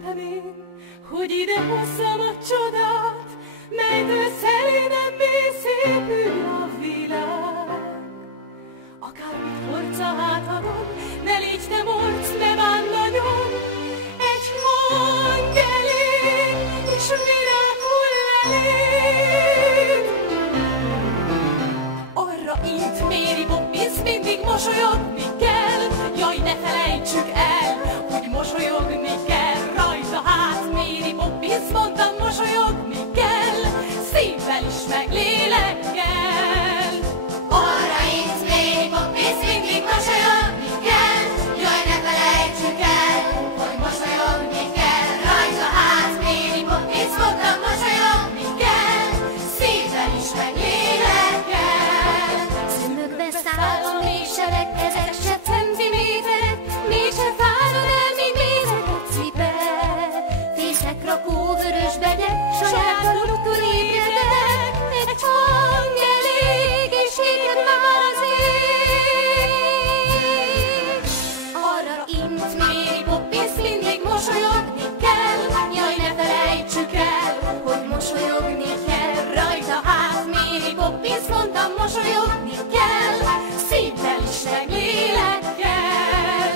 megleptem én, hogy ide hozzam a csodát, melytől szerényebbé szépül a világ. Akármit hordsz a hátadon, ne légy te morc, ne bánd nagyon, egy hang elég, és virág hull elég. Arra itt Mary Poppins mindig mosolyogni kell, jaj, ne felejtsük el, hogy mosolyogni kell rajta, hát Mary Poppins mondtam, mosolyogni kell, szívvel is meg lélekkel. Arra itt Mary Poppins mindig mosolyogni kell, jaj, ne felejtsük el, hogy mosolyogni kell rajta, hát Mary Poppins mondtam, mosolyogni kell, szívvel is meg lélekkel. Szünökbe száll a mélysereg, ezek se centiméterek, mégse fárad el, míg méreget cipel. Fészek rakó vörös begyek, saját aluktól ébredek, egy hang elég, és éget már az ég. Arra int Mary Poppins mindig mosolyogni kell, jaj, ne felejtsük el, hogy mosolyogni kell rajta, hát Mary Poppins mondtam, mosolyogni kell, szívvel is meg lélekkel.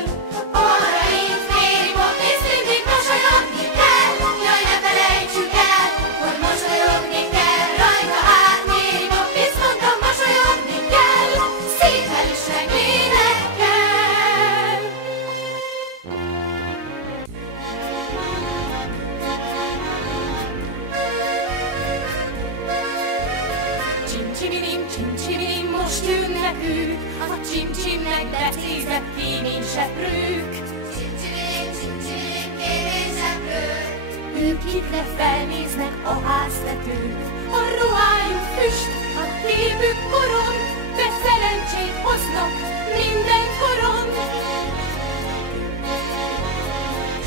Arra itt Mary Poppins mindig mosolyogni kell, jaj, ne felejtsük el, hogy mosolyogni kell rajta, hát Mary Poppins mondtam, mosolyogni kell, szívvel is meg lélekkel. Csim-csiminim, most jönnek ők, a csim-csimnek becézett kéményseprők. Csim-csim-csim, kéményseprők. Ők hittre felnéznek a háztetők, a ruhájuk füst, a képük korom, de szerencsét hoznak minden koron.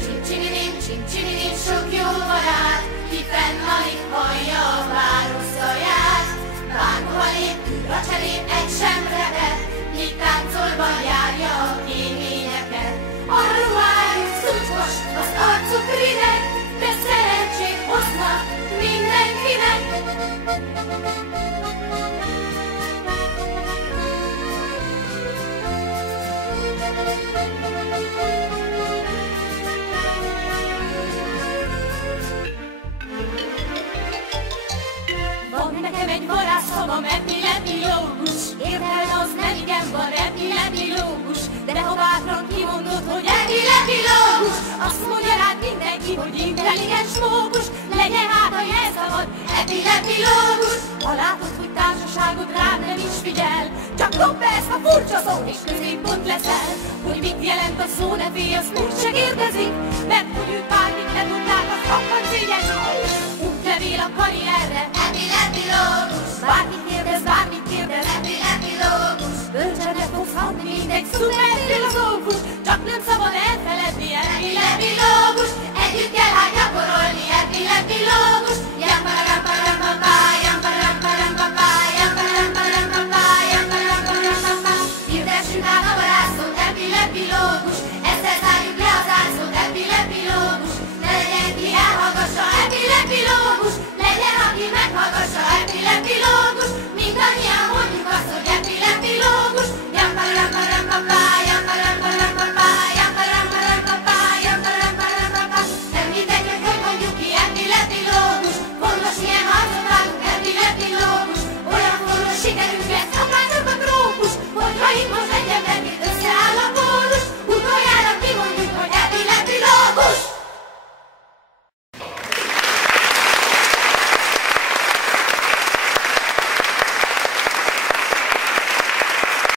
Csim-csiminim, sok jó barát, ki fenn alig hallja a város zaját. Bárhova lép, űrra cserép, egy sem reped, míg táncolva járja a kéményeket. A ruhájuk szutyos, az arcuk rideg, de szerencsét hoznak mindenkinek. Van nekem egy varázsszavam, epilépilógus, értelme az nem igen van, epilépilógus, de ha bátran kimondod, hogy epilépilógus, azt mondja rád mindenki, hogy intelligens mókus, legyen hát a jelszavad, epilépilógus. Ha látod, hogy társaságod rád nem is figyel, csak dobd be ezt a furcsa szót, és középpont leszel. Hogy mit jelent a szó, ne félj, azt úgysem kérdezik, mert hogy ők bármit ne tudnák, azt roppant szégyen. Útlevél a karrierre, Epilépilógus. bármit kérdez, Epilépilógus. bölcsedet fogsz hadni, mindegy szuper filozófus, csak nem szabad elfeledni Epilépilógus. Együtt kell hát gyakorolni, epilépilógus.